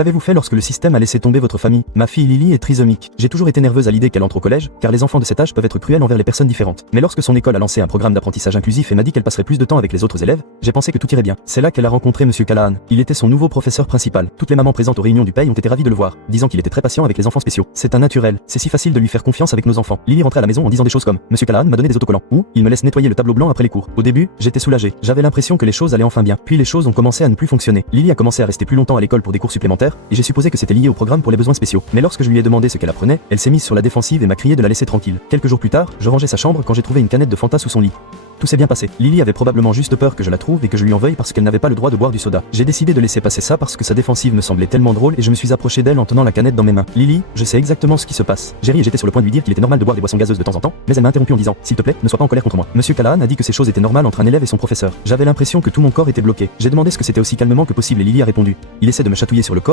Qu'avez-vous fait lorsque le système a laissé tomber votre famille? Ma fille Lily est trisomique. J'ai toujours été nerveuse à l'idée qu'elle entre au collège, car les enfants de cet âge peuvent être cruels envers les personnes différentes. Mais lorsque son école a lancé un programme d'apprentissage inclusif et m'a dit qu'elle passerait plus de temps avec les autres élèves, j'ai pensé que tout irait bien. C'est là qu'elle a rencontré Monsieur Callahan. Il était son nouveau professeur principal. Toutes les mamans présentes aux réunions du pays ont été ravies de le voir, disant qu'il était très patient avec les enfants spéciaux. C'est un naturel. C'est si facile de lui faire confiance avec nos enfants. Lily rentrait à la maison en disant des choses comme Monsieur Callahan m'a donné des autocollants ou il me laisse nettoyer le tableau blanc après les cours. Au début, j'étais soulagé. J'avais l'impression que les choses allaient enfin bien. Puis les choses ont commencé à ne plus fonctionner. Lily a commencé à rester plus longtemps à l'école pour des cours supplémentaires et j'ai supposé que c'était lié au programme pour les besoins spéciaux. Mais lorsque je lui ai demandé ce qu'elle apprenait, elle s'est mise sur la défensive et m'a crié de la laisser tranquille. Quelques jours plus tard, je rangeais sa chambre quand j'ai trouvé une canette de Fanta sous son lit. Tout s'est bien passé. Lily avait probablement juste peur que je la trouve et que je lui en veuille parce qu'elle n'avait pas le droit de boire du soda. J'ai décidé de laisser passer ça parce que sa défensive me semblait tellement drôle et je me suis approché d'elle en tenant la canette dans mes mains. Lily, je sais exactement ce qui se passe. J'ai ri et j'étais sur le point de lui dire qu'il était normal de boire des boissons gazeuses de temps en temps, mais elle m'a interrompu en disant s'il te plaît, ne sois pas en colère contre moi. Monsieur Callahan a dit que ces choses étaient normales entre un élève et son professeur. J'avais l'impression que tout mon corps était bloqué. J'ai demandé ce que c'était aussi calmement que possible et Lily a répondu. Il essaie de me chatouiller sur le corps